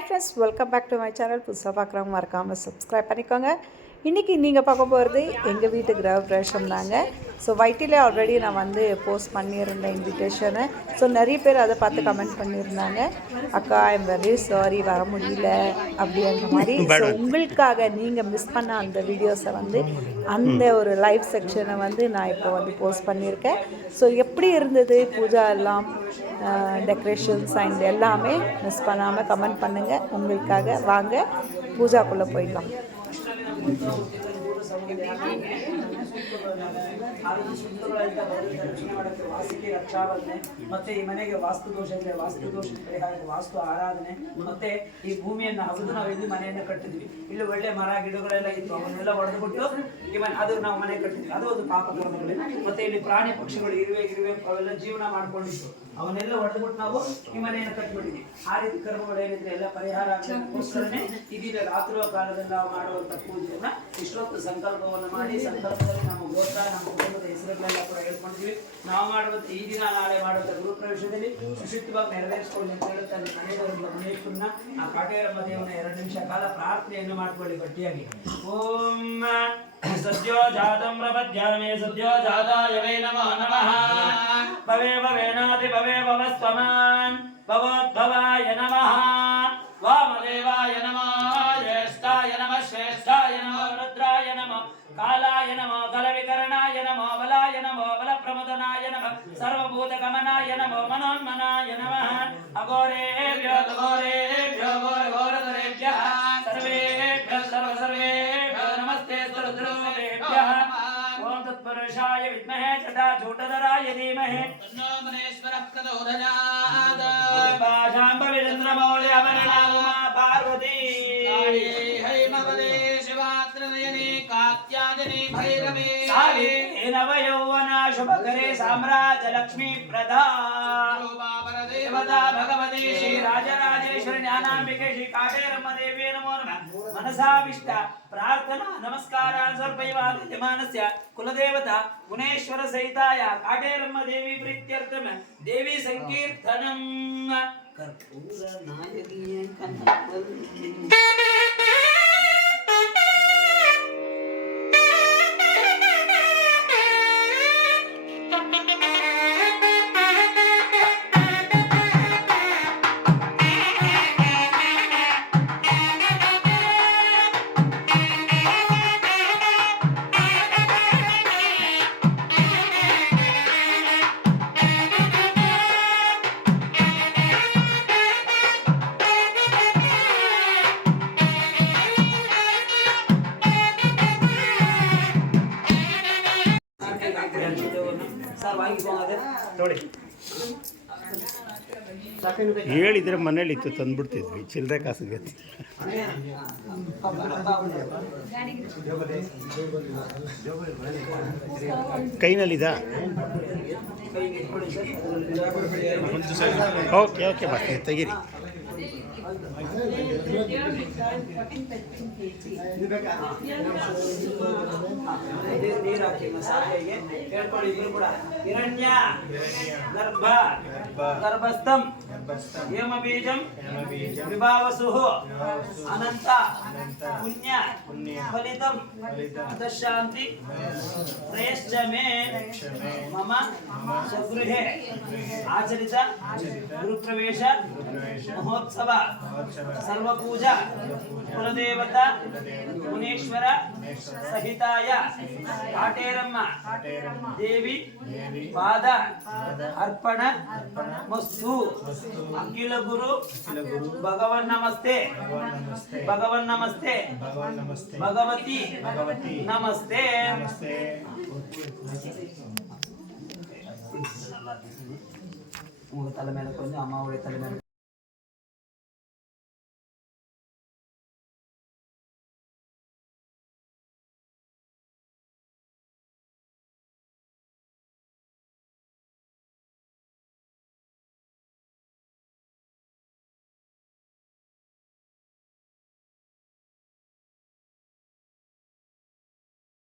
Hi friends, welcome back to my channel. புதுசாக பார்க்குறவங்க மறக்காமல் சப்ஸ்கிரைப் பண்ணிக்கோங்க. இன்றைக்கி நீங்கள் பார்க்க போகிறது எங்கள் வீட்டு கிரகப்பிரவேசம் தாங்க. ஸோ வைட்டிலே ஆல்ரெடி நான் வந்து போஸ்ட் பண்ணியிருந்தேன் இன்விடேஷனை. ஸோ நிறைய பேர் அதை பார்த்து கமெண்ட் பண்ணியிருந்தாங்க, அக்கா ஐ எம் வெரி சாரி வர முடியல அப்படின்ற மாதிரி. ஸோ உங்களுக்காக நீங்கள் மிஸ் பண்ண அந்த வீடியோஸை வந்து அந்த ஒரு லைவ் செக்ஷனை வந்து நான் இப்போ வந்து போஸ்ட் பண்ணியிருக்கேன். ஸோ எப்படி இருந்தது பூஜா எல்லாம், டெக்கரேஷன்ஸ் அண்ட் எல்லாமே மிஸ் பண்ணாமல் கமெண்ட் பண்ணுங்கள். உங்களுக்காக வாங்க பூஜாக்குள்ளே போயிடலாம். ವಾಸಿಕೆ ರಕ್ಷಾಬಂಧನೆ ಮತ್ತೆ ಈ ಮನೆಗೆ ವಾಸ್ತು ದೋಷ ಇದ್ರೆ ವಾಸ್ತು ದೋಷ ಪರಿಹಾರ, ವಾಸ್ತು ಆರಾಧನೆ, ಮತ್ತೆ ಈ ಭೂಮಿಯನ್ನು ಹರಿದು ನಾವು ಇಲ್ಲಿ ಮನೆಯನ್ನು ಕಟ್ಟಿದ್ವಿ. ಇಲ್ಲಿ ಒಳ್ಳೆ ಮರ ಗಿಡಗಳೆಲ್ಲ ಇತ್ತು, ಅವನ್ನೆಲ್ಲ ಹೊಡೆದುಬಿಟ್ಟು ಅದು ನಾವು ಮನೆ ಕಟ್ಟಿದ್ವಿ. ಅದು ಒಂದು ಪಾಪ ಕರ್ಮಗಳು. ಮತ್ತೆ ಇಲ್ಲಿ ಪ್ರಾಣಿ ಪಕ್ಷಿಗಳು ಇರುವೆ ಅವೆಲ್ಲ ಜೀವನ ಮಾಡ್ಕೊಂಡಿತ್ತು, ಅವನ್ನೆಲ್ಲ ಹೊಡೆದ್ಬಿಟ್ಟು ನಾವು ಈ ಮನೆಯನ್ನು ಕಟ್ಟಿಬಿಟ್ಟಿದ್ವಿ. ಆ ರೀತಿ ಕರ್ಮಗಳು ಏನಿದ್ರೆ ಎಲ್ಲ ಪರಿಹಾರ ಆಗಲಿಕ್ಕೋಸ್ಕರನೇ ಇದೀಗ ರಾತ್ರಿ ಕಾಲದಲ್ಲಿ ನಾವು ಮಾಡುವಂತ ಪೂಜೆಯನ್ನ ಇಷ್ಟೊತ್ತು ಸಂಕಲ್ಪವನ್ನು ಮಾಡಿ, ಸಂಕಲ್ಪದಲ್ಲಿ ನಮ್ಮ ಗೋತ್ರ ನಮ್ಮ ಕುಟುಂಬದ ಹೆಸರುಗಳೆಲ್ಲ ಕೂಡ ಹೇಳ್ಕೊಂಡಿದ್ವಿ. ನಾವು ಮಾಡುವಂತ ಈ ದಿನ ನಾಳೆ ಮಾಡುವಂತ ಗುರು ಪ್ರವೇಶದಲ್ಲಿ ಸುಶಿಕ್ತವಾಗಿ ನೆರವೇರಿಸಿಕೊಳ್ಳಿ ಅಂತ ಹೇಳುತ್ತಾರೆ. ಮನೆಯವರಿಂದ ಮಹೇಶ್ವರನ ಆ ಕಾಟೇರಮ್ಮ ದೇವನ 2 ನಿಮಿಷ ಕಾಲ ಪ್ರಾರ್ಥನೆಯನ್ನು ಮಾಡ್ಕೊಳ್ಳಿ ಗಟ್ಟಿಯಾಗಿ. ಓಂ ಸದ್ಯೋ ಜಾತಂ ಪ್ರಪದ್ಯಾಮಿ ಸದ್ಯೋ ಜಾತಾಯ ವೈ ನಮೋ ನಮಃ. ಭವೇ ಭವೇನಾತಿ ಭವೇ ಭವಸ್ವಮಾನ್ ಭವೋದ್ಭವಾಯ ನಮಃ. ವಾಮದೇವಾಯ ನಮಃ. ಜ್ಯೇಷ್ಠಾಯ ನಮಃ. ಶ್ರೇಷ್ಠಾಯ ನಮಃ. ರುದ್ರಾಯ ನಮಃ. ಕಾಲಾಯ ನಮಃ. ಕಲವಿಕರಣಾಯ ನಮಃ. ಬಲಾಯ ನಮಃ. ಬಲಪ್ರಮದನಾಯ ನಮಃ. ಸರ್ವಭೂತಗಮನಾಯ ನಮಃ. ಮನೋನ್ಮನಾಯ ನಮಃ. ಅಘೋರೇಭ್ಯೋ ಘೋರೇಭ್ಯೋ ಘೋರಧರೇಭ್ಯಃ ಸರ್ವೇಭ್ಯಃ ಸರ್ವೇಭ್ಯೋ ನಮಸ್ತೆ ರುದ್ರೇಭ್ಯಃ. ಓಂ ತತ್ಪುರುಷಾಯ ವಿದ್ಮಹೇ ಜಟಾಜೂಟಧರಾಯ ಧೀಮಹಿ ತನ್ನೋ ಮನೇಶ್ವರಃ ಪ್ರಚೋದಯಾತ್. ಭಾಷಾಂಬವಿರೇಂದ್ರಮೌಳಿ ಅಮರನಾಮ ಪಾರ್ವತಿ ಹೈಮವಲೇ ಶಿವಾತ್ರನಯನೇ ಕಾತ್ಯಾಯನೇ ಭೈರವೇ ಸಾವಿತ್ರೇ ನವಯೌವನ ಶುಭಕರೇ ಸಾಮ್ರಾಜ್ಯ ಲಕ್ಷ್ಮೀ ಪ್ರದಾ ದೇವತಾ ಭಗವತಿ ಶ್ರೀ ರಾಜರಾಜೇಶ್ವರಿ ಜ್ಞಾನಾಂಬಿಕೆ ಶ್ರೀ ಕಾಟೇರಮ್ಮ ದೇವಿಯೇ ನಮೋ ನಮಃ. ಮನಸಾವಿಷ್ಟ ಪ್ರಾರ್ಥನಾ ನಮಸ್ಕಾರ ಸರ್ವೈವಾದಿತ್ಯಮಾನಸ್ಯ ಕುಲದೇವತಾ ಗುಣೇಶ್ವರ ಸಹಿತಾಯ ಕಾಟೇರಮ್ಮ ದೇವಿ ಪ್ರೀತ್ಯರ್ಥಂ ದೇವಿ ಸಂಕೀರ್ತನಂ. ಕರ್ಪೂರ ನಾಯಕಿಯೇ ಹೇಳಿದ್ರೆ ಮನೇಲಿ ಇತ್ತು ತಂದ್ಬಿಡ್ತಿದ್ವಿ, ಚಿಲ್ಲರೆ ಕಾಸು ಗತಿ. ಕೈನಲ್ಲಿದಾ? ಓಕೆ ಓಕೆ ಬರ್ತೀನಿ, ತೆಗೀರಿ. ನೀರು ಹಾಕಿ ಮಸಾಲೆಗೆ ಹೇಳ್ಕೊಳ್ಳಿ. ಇಬ್ರು ಕೂಡ ಹಿರಣ್ಯ ಗರ್ಭ ಗರ್ಭಸ್ಥಂ ಹೇಮ ಬೀಜಂ ವಿಭಾವಸುಃ ಅನಂತ ಪುಣ್ಯ ಫಲಿತಂ ತಶಾಂತಿ ಪ್ರೇಷ್ಠ ಮೇ ಮಮ ಸ್ವಗೃಹೇ ಆಚರಿತ ಗುರುಪ್ರವೇಶ ಮಹೋತ್ಸವ ಸರ್ವಪೂಜಾ ಕುಲದೇವತಾ ಗುಣೇಶ್ವರ ಸಹಿತಾಯ ಕಾಟೇರಮ್ಮ ದೇವಿ ಪಾದ ಅರ್ಪಣ ಮಸ್ತು. ಅಖಿಲ ಗುರು ಭಗವನ್ ನಮಸ್ತೆ ಭಗವನ್ ನಮಸ್ತೆ ಭಗವತಿ ನಮಸ್ತೆ. ತಲೆ ಮೇಲೆ ಕೊಂಚ ಅಮ್ಮ ಅವಳಿ ತಲೆ ಮೇಲೆ